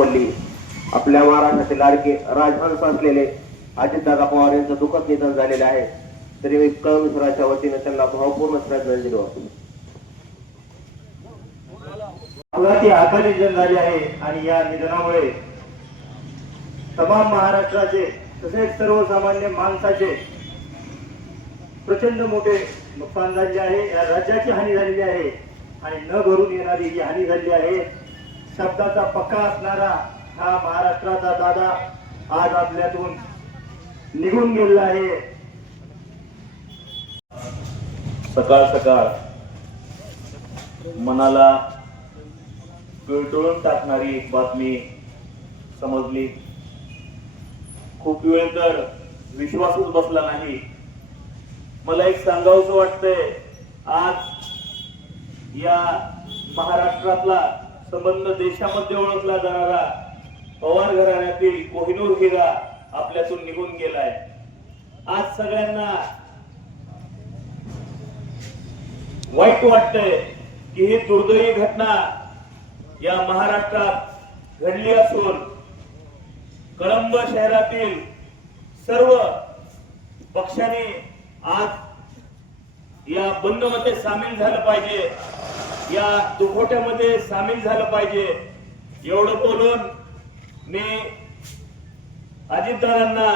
सापडली. आपल्या महाराष्ट्राचे लाडके राजहंस असलेले अजितदादा पवार यांचं दुःखद निधन झालेले आहे. तरी मी कळवसराच्या वतीने त्यांना भावपूर्ण श्रद्धांजली वाहतो. ती अकाली निधन झाले आहे आणि या निधनामुळे तमाम महाराष्ट्राचे तसेच सर्वसामान्य माणसाचे प्रचंड मोठे नुकसान झाले आहे. या राज्याची हानी झालेली आहे आणि न भरून येणारी ही हानी झाली आहे. शब्दाचा पक्का असणारा हा महाराष्ट्राचा दादा आज आपल्यातून निघून गेलेला आहे. सकाळ सकाळ मनाला पिळतळून टाकणारी एक बातमी समजली. खूप वेळ तर विश्वासच बसला नाही. मला एक सांगावंसं वाटतंय, आज या महाराष्ट्रातला संबंध देशामध्ये ओळखला जाणारा पवार घराण्यातील कोहिनूर हिरा आपल्यातून निघून गेलाय. आज सगळ्यांना वाईट वाटतंय की ही दुर्दैवी घटना या महाराष्ट्रात घडली असून कळंब शहरातील सर्व पक्षांनी आज या बंदमध्ये सामील झालं पाहिजे, या दुखोट्यामध्ये सामील झालं पाहिजे. एवढं बोलून मी अजितदादांना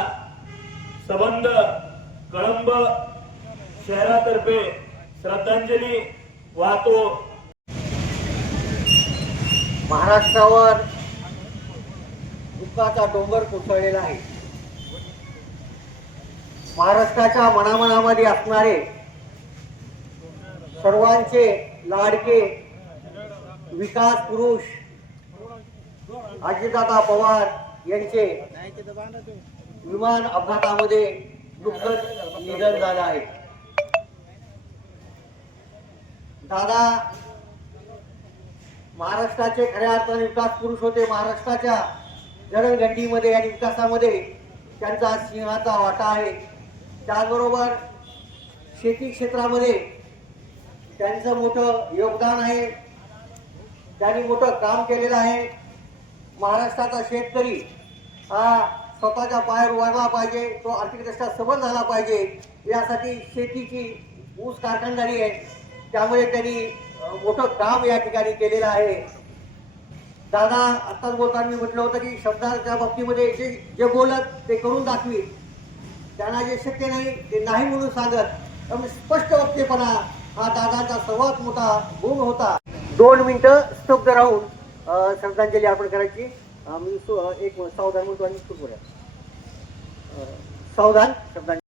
संबंध कळंब शहरातर्फे श्रद्धांजली वाहतो. महाराष्ट्रावर दुःखाचा डोंगर कोसळलेला आहे. महाराष्ट्राच्या मनामनामध्ये असणारे सर्वांचे लाडके विकास पुरुष अजितदादा पवार यांचे विमान अपघातामध्ये दुःखद निधन झालं आहे. दादा महाराष्ट्राचे खऱ्या अर्थाने विकास पुरुष होते. महाराष्ट्राच्या जडणघडणीमध्ये आणि विकासामध्ये त्यांचा सिंहाचा वाटा आहे. त्याचबरोबर शेती क्षेत्रामध्ये त्यांचं मोठं योगदान आहे. त्यांनी मोठं काम केलेलं आहे. महाराष्ट्राचा शेतकरी हा स्वतःच्या पायावर उभारला पाहिजे, तो आर्थिकदृष्ट्या सबल झाला पाहिजे, यासाठी शेतीची ऊस कारखानदारी आहे, त्यामुळे त्यांनी मोठं काम या ठिकाणी केलेलं आहे. दादा आत्ताच बोलताना मी म्हटलं होतं की शब्दाच्या बाबतीमध्ये जे बोलत ते करून दाखवी, त्यांना जे शक्य नाही ते नाही म्हणून सांगत. त्यामुळे स्पष्ट वक्तेपणा हा दादाचा सर्वात मोठा गुण होता. 2 मिनिटं स्तब्ध राहून श्रद्धांजली अर्पण करायची. मी एक सावधान म्हणतो आणि सुरू करूया. सावधान श्रद्धांजली.